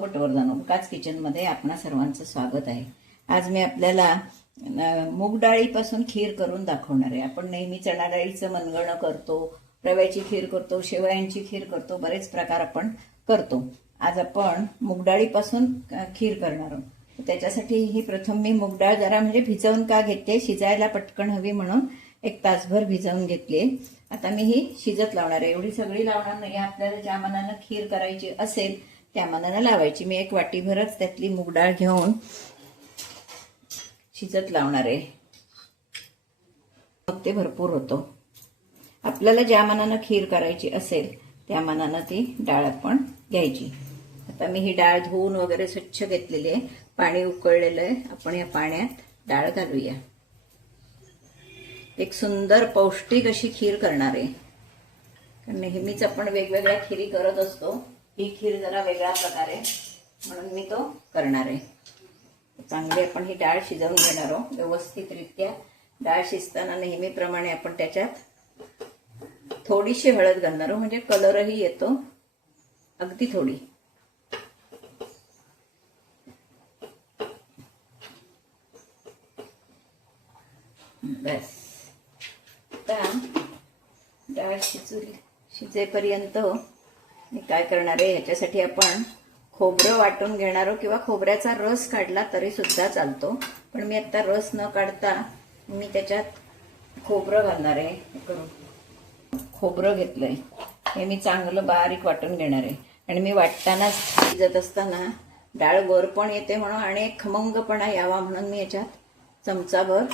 पटवर्धन काच किचनमध्ये आपणा सर्वांचं स्वागत आहे। आज मी आपल्याला मूग डाळीपासून खीर करून दाखवणार आहे। आपण नेहमी चणा डाळीचं मनगणं करतो, रव्याची खीर करतो, शेवयांची खीर करतो, बरेच प्रकार आपण करतो। आज आपण मूग डाळीपासून खीर करणार आहोत। त्याच्यासाठी ही प्रथम मी मूग डाळ जरा म्हणजे भिजवून का घेते, शिजायला पटकन हवी म्हणून 1 तासभर भिजवून घेतली। आता मी ही शिजत लावणार आहे। एवढी सगळी लावणार नाही, आपल्याला ज्या मानानं खीर करायची असेल त्या मानानं लावायची। मी 1 वाटीभरच त्यातली मूग डाळ घेऊन शिजत लावणार आहे, मग ते भरपूर होतो। आपल्याला ज्या मानानं खीर करायची असेल त्या मानानं ती डाळ आपण घ्यायची। आता मी ही डाळ धुवून वगैरे स्वच्छ घेतलेली आहे, पाणी उकळलेलं आहे। आपण या पाण्यात डाळ घालूया। एक सुंदर पौष्टिक अशी खीर करणार आहे, कारण नेहमीच आपण वेगवेगळ्या खीरी करत असतो। ही खीर जरा वेगळ्या प्रकारे म्हणून मी तो करणार आहे। चांगली आपण ही डाळ शिजवून घेणार आहोत व्यवस्थितरित्या। डाळ शिजताना नेहमीप्रमाणे आपण त्याच्यात थोडीशी हळद घालणार आहोत, म्हणजे कलरही येतो, अगदी थोडी। बस आता डाळ शिजेपर्यंत मी काय करणार आहे, ह्याच्यासाठी आपण खोबरं वाटून घेणार आहोत किंवा खोबऱ्याचा रस काढला तरी सुद्धा चालतो, पण मी आता रस न काढता मी त्याच्यात खोबरं घालणार आहे। खोबरं घेतलंय, हे मी चांगलं बारीक वाटून घेणार आहे। आणि मी वाटताना शिजत असताना डाळ वर पण येते म्हणून आणि एक खमंगपणा यावा म्हणून मी याच्यात चमचाभर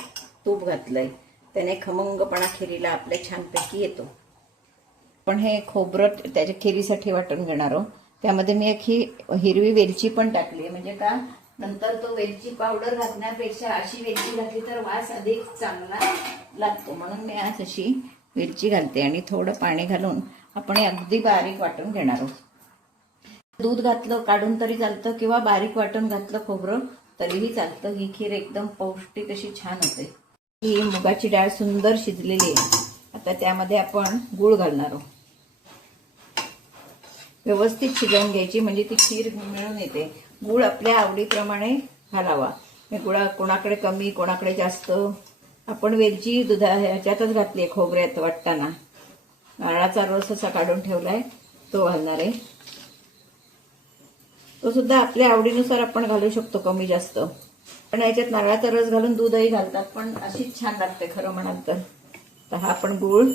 तूप घातलंय। त्याने खमंगपणा खिरीला आपल्या छानपैकी येतो। पण हे खोबरं त्याच्या खिरीसाठी वाटून घेणार आहोत। त्यामध्ये मी एक ही हिरवी वेलची पण टाकली, म्हणजे का नंतर तो वेलची पावडर घालण्यापेक्षा अशी वेलची घातली तर वास अधिक चांगला लागतो, म्हणून मी आज अशी वेलची घालते। आणि थोडं पाणी घालून आपण अगदी बारीक वाटून घेणार आहोत। दूध घातलं काढून तरी चालतं किंवा बारीक वाटून घातलं खोबरं तरीही चालतं। ही खीर एकदम पौष्टिक अशी छान होते। ही मुगाची डाळ सुंदर शिजलेली आहे। आता त्यामध्ये आपण गूळ घालणार आहोत। व्यवस्थित शिजवून घ्यायची, म्हणजे ती खीर मिळून येते। गूळ आपल्या आवडीप्रमाणे घालावा, गुळा कोणाकडे कमी कोणाकडे जास्त। आपण वेलची ह्याच्यातच घातली आहे, खोबऱ्यात वाटताना नारळाचा रस असा काढून ठेवलाय तो घालणार आहे। तो सुद्धा आपल्या आवडीनुसार आपण घालू शकतो, कमी जास्त। पण याच्यात नारळाचा रस घालून दूधही घालतात, पण अशीच छान लागते खरं म्हणाल तर। हा आपण गूळ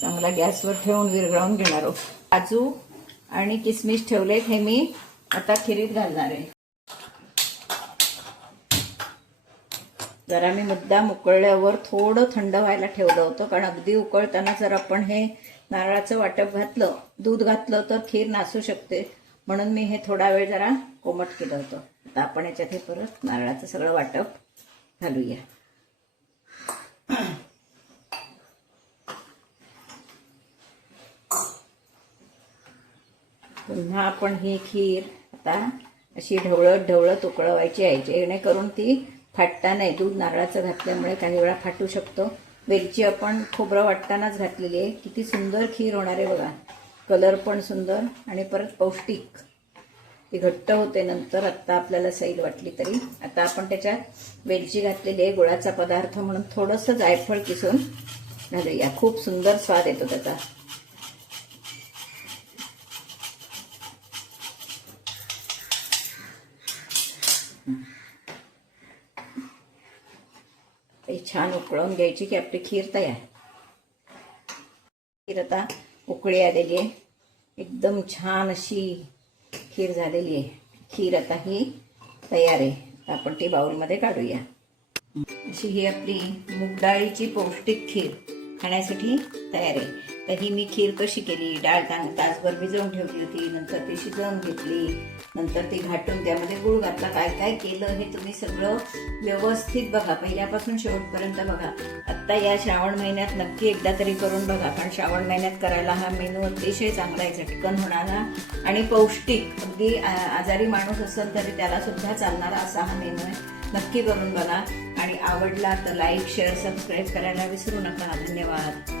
चांगला गॅसवर ठेवून विरघळवून घेणार आहोत। काजू आणि किसमिस ठेवलेत, हे मी आता खिरीत घालणार आहे। जरा मी मुद्दाम उकळल्यावर थोडं थंड व्हायला ठेवलं होतं, कारण अगदी उकळताना जर आपण हे नारळाचं वाटप घातलं, दूध घातलं तर खीर नासू शकते, म्हणून मी हे थोडा वेळ जरा कोमट केलं होतं। आता आपण याच्यात हे परत नारळाचं सगळं वाटप घालूया। पुन्हा आपण ही खीर आता अशी ढवळत ढवळत उकळवायची आहे, जेणेकरून ती फाटता नाही। दूध नारळाचं घातल्यामुळे काही वेळा फाटू शकतो। वेलची आपण खोबरं वाटतानाच घातलेली आहे। किती सुंदर खीर होणार आहे बघा, कलर पण सुंदर आणि परत पौष्टिक। ती घट्ट होते नंतर, आत्ता आपल्याला सैल वाटली तरी। आता आपण त्याच्यात वेलची घातलेली आहे, गुळाचा पदार्थ म्हणून थोडंसं जायफळ किसून घालूया, खूप सुंदर स्वाद येतो त्याचा। छान उकळून घ्यायची की आपली खीर तयार। खीर आता उकळी आलेली आहे, एकदम छान अशी खीर झालेली आहे। खीर आता ही तयार आहे। आता आपण ती बाउलमध्ये काढूया। अशी ही आपली मूग डाळीची पौष्टिक खीर खाण्यासाठी तयार आहे। तर ही मी खीर कशी केली, डाळ तासभर भिजवून ठेवली होती, नंतर ती शिजवून घेतली, नंतर ती घाटून त्यामध्ये गूळ घातला, काय काय केलं हे तुम्ही सगळं व्यवस्थित बघा, पहिल्यापासून शेवटपर्यंत बघा। आत्ता या श्रावण महिन्यात नक्की एकदा तरी करून बघा, कारण श्रावण महिन्यात करायला हा मेनू अतिशय चांगला आहे, झटकन होणारा आणि पौष्टिक। अगदी आजारी माणूस असेल तरी त्याला सुद्धा चालणारा असा हा मेनू आहे। नक्की करून बघा, आणि आवडला तर लाईक शेअर सबस्क्राईब करायला विसरू नका। धन्यवाद।